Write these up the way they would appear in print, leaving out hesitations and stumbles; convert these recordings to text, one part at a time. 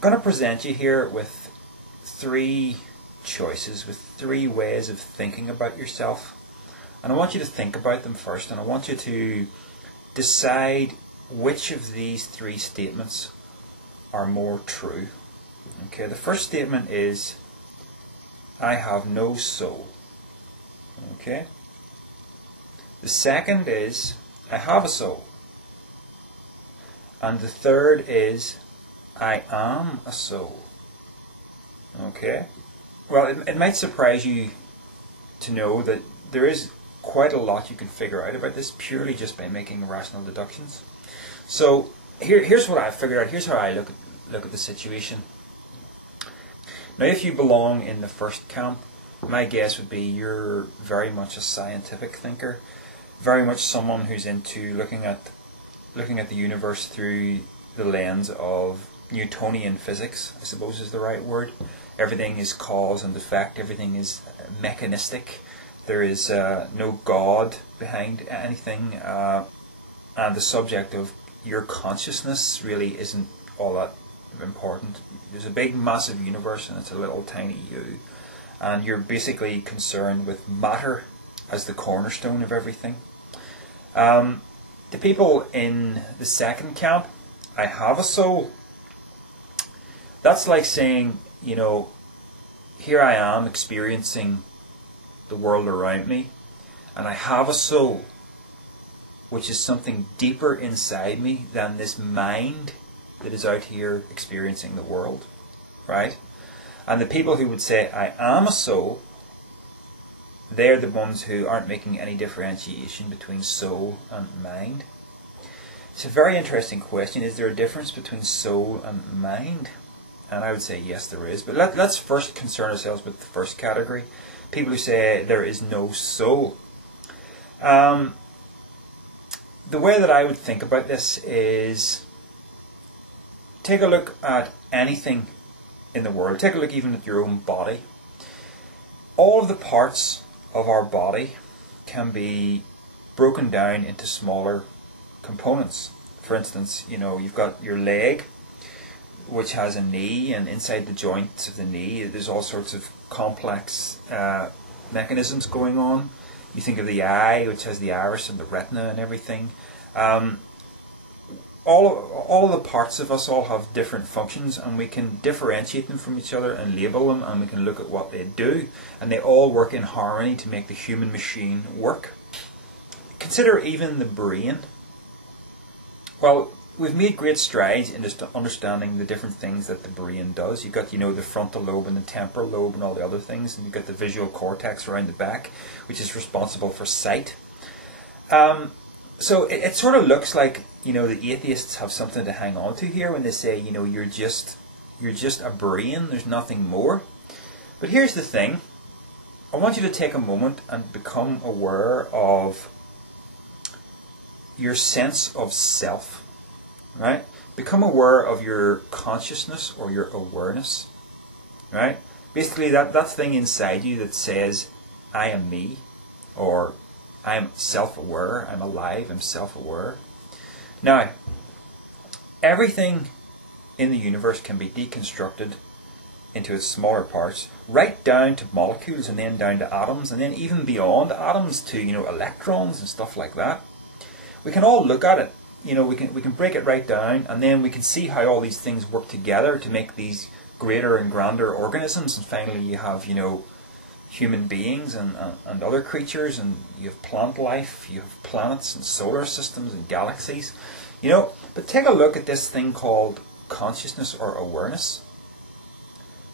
I'm going to present you here with three choices, with three ways of thinking about yourself. And I want you to think about them first, and I want you to decide which of these three statements are more true. Okay, the first statement is, I have no soul. Okay. The second is, I have a soul. And the third is, I am a soul. Okay. Well, it might surprise you to know that there is quite a lot you can figure out about this purely just by making rational deductions. So here's what I've figured out. Here's how I look at the situation. Now, if you belong in the first camp, my guess would be you're very much a scientific thinker, very much someone who's into looking at the universe through the lens of Newtonian physics, I suppose is the right word. Everything is cause and effect, everything is mechanistic, there is no God behind anything, and the subject of your consciousness really isn't all that important. There's a big massive universe and it's a little tiny you, and you're basically concerned with matter as the cornerstone of everything. The people in the second camp, I have a soul, that's like saying, you know, here I am experiencing the world around me, and I have a soul, which is something deeper inside me than this mind that is out here experiencing the world, right? And the people who would say, I am a soul, they're the ones who aren't making any differentiation between soul and mind. It's a very interesting question. Is there a difference between soul and mind? And I would say yes, there is. But let's first concern ourselves with the first category. People who say there is no soul. The way that I would think about this is, take a look at anything in the world. Take a look even at your own body. All of the parts of our body can be broken down into smaller components. For instance, you know, you've got your leg, which has a knee, and inside the joints of the knee there's all sorts of complex mechanisms going on. You think of the eye, which has the iris and the retina and everything. All of the parts of us all have different functions, and we can differentiate them from each other and label them, and we can look at what they do, and they all work in harmony to make the human machine work. Consider even the brain. Well, we've made great strides in just understanding the different things that the brain does. You've got, you know, the frontal lobe and the temporal lobe and all the other things, and you've got the visual cortex around the back, which is responsible for sight. So it sort of looks like, you know, the atheists have something to hang on to here when they say, you know, you're just a brain, there's nothing more. But here's the thing. I want you to take a moment and become aware of your sense of self, right? Become aware of your consciousness or your awareness, right? Basically that thing inside you that says, I am me, or I'm self-aware, I'm alive, I'm self-aware. Now, everything in the universe can be deconstructed into its smaller parts, right down to molecules, and then down to atoms, and then even beyond atoms to, you know, electrons and stuff like that. We can all look at it. You know, we can break it right down, and then we can see how all these things work together to make these greater and grander organisms. And finally, you have, you know, human beings and other creatures, and you have plant life, you have planets and solar systems and galaxies. You know, but take a look at this thing called consciousness or awareness.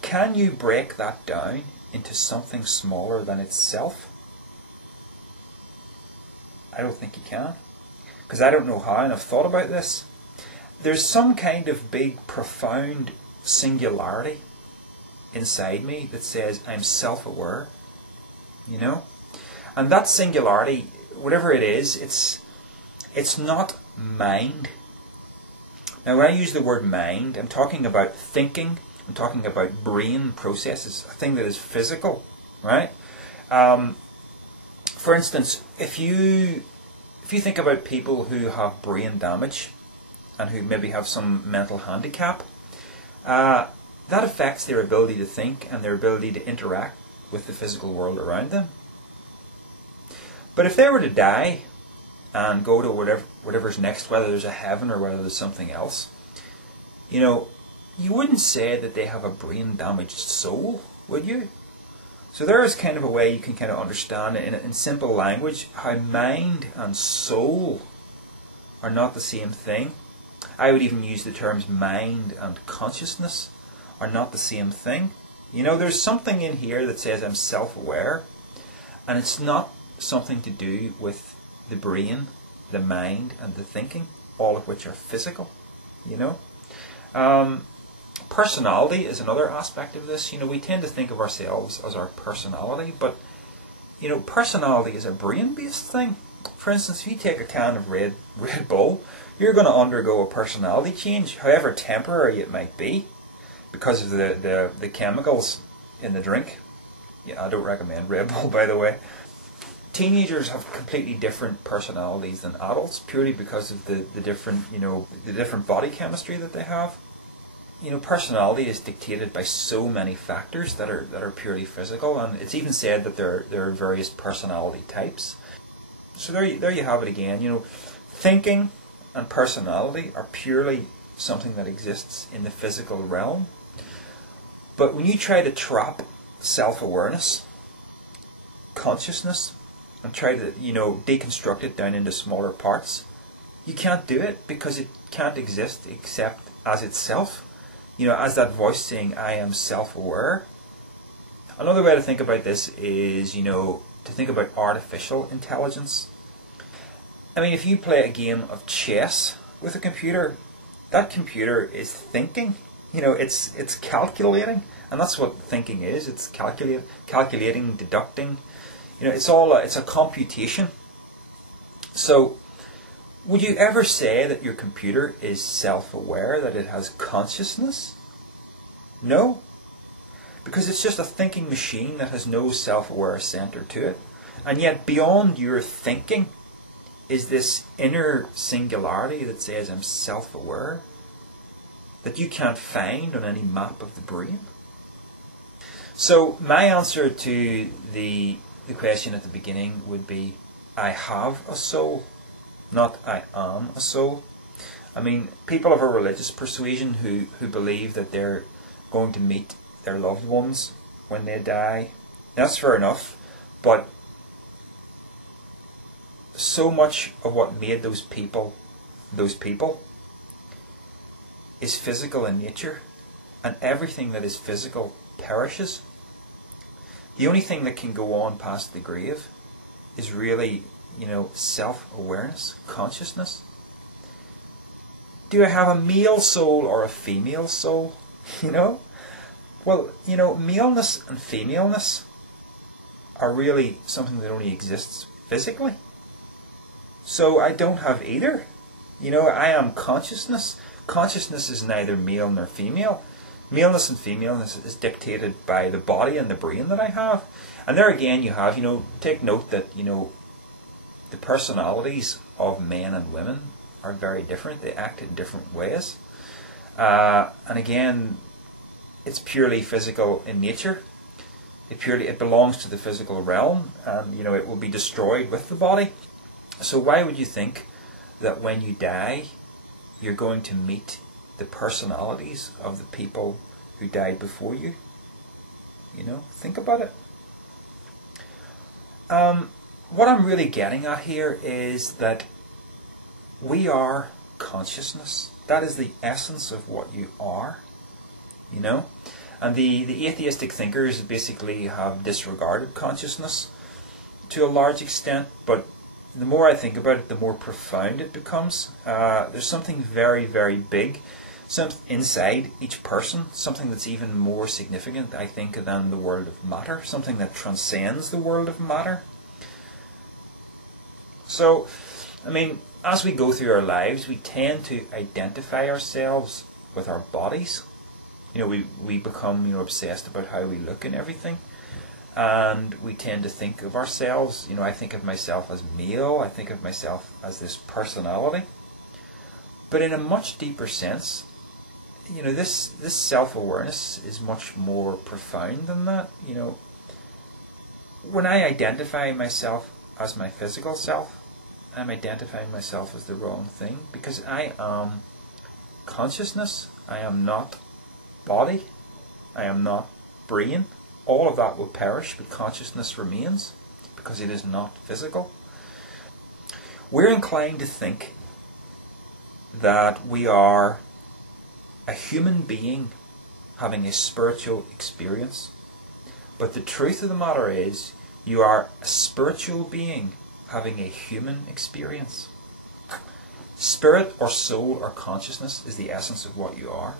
Can you break that down into something smaller than itself? I don't think you can. Because I don't know how, and I've thought about this. There's some kind of big, profound singularity inside me that says I'm self-aware, you know? And that singularity, whatever it is, it's not mind. Now, when I use the word mind, I'm talking about thinking, I'm talking about brain processes, a thing that is physical, right? For instance, if you think about people who have brain damage and who maybe have some mental handicap, that affects their ability to think and their ability to interact with the physical world around them. But if they were to die and go to whatever's next, whether there's a heaven or whether there's something else, you wouldn't say that they have a brain-damaged soul, would you? So there is kind of a way you can kind of understand it in simple language how mind and soul are not the same thing. I would even use the terms mind and consciousness are not the same thing. There's something in here that says I'm self-aware, and it's not something to do with the brain, the mind, and the thinking, all of which are physical. Personality is another aspect of this. We tend to think of ourselves as our personality, but personality is a brain-based thing. For instance, if you take a can of Red Bull, you're going to undergo a personality change, however temporary it might be, because of the chemicals in the drink. Yeah, I don't recommend Red Bull, by the way. Teenagers have completely different personalities than adults, purely because of the different body chemistry that they have. Personality is dictated by so many factors that are purely physical, and it's even said that there are various personality types. So there you have it again. Thinking and personality are purely something that exists in the physical realm. But when you try to trap self-awareness, consciousness, and try to deconstruct it down into smaller parts, you can't do it because it can't exist except as itself. As that voice saying, I am self-aware. Another way to think about this is, to think about artificial intelligence. I mean, if you play a game of chess with a computer, that computer is thinking. It's calculating, and that's what thinking is. It's calculating, deducting. It's a computation. So, would you ever say that your computer is self-aware, that it has consciousness? No. Because it's just a thinking machine that has no self-aware center to it. And yet beyond your thinking is this inner singularity that says I'm self-aware, that you can't find on any map of the brain. So my answer to the question at the beginning would be, I have a soul. Not I am a soul. I mean, people of a religious persuasion who believe that they're going to meet their loved ones when they die, that's fair enough, but so much of what made those people is physical in nature, and everything that is physical perishes. The only thing that can go on past the grave is really self-awareness, consciousness. Do I have a male soul or a female soul? Well, maleness and femaleness are really something that only exists physically. So I don't have either. I am consciousness. Consciousness is neither male nor female. Maleness and femaleness is dictated by the body and the brain that I have. And there again you have, take note that, the personalities of men and women are very different. They act in different ways. And again, it's purely physical in nature. It belongs to the physical realm, and it will be destroyed with the body. So why would you think that when you die, you're going to meet the personalities of the people who died before you? Think about it. What I'm really getting at here is that we are consciousness. That is the essence of what you are, And the atheistic thinkers basically have disregarded consciousness to a large extent, but the more I think about it, the more profound it becomes. There's something very, very big, something inside each person, something that's even more significant, I think, than the world of matter, something that transcends the world of matter. So, I mean, as we go through our lives, we tend to identify ourselves with our bodies. We become, obsessed about how we look and everything. And we tend to think of ourselves, I think of myself as male, I think of myself as this personality. But in a much deeper sense, this self-awareness is much more profound than that. When I identify myself as my physical self, I'm identifying myself as the wrong thing, because I am consciousness. I am not body. I am not brain. All of that will perish, but consciousness remains because it is not physical. We're inclined to think that we are a human being having a spiritual experience. But the truth of the matter is, you are a spiritual being having a human experience. Spirit or soul or consciousness is the essence of what you are.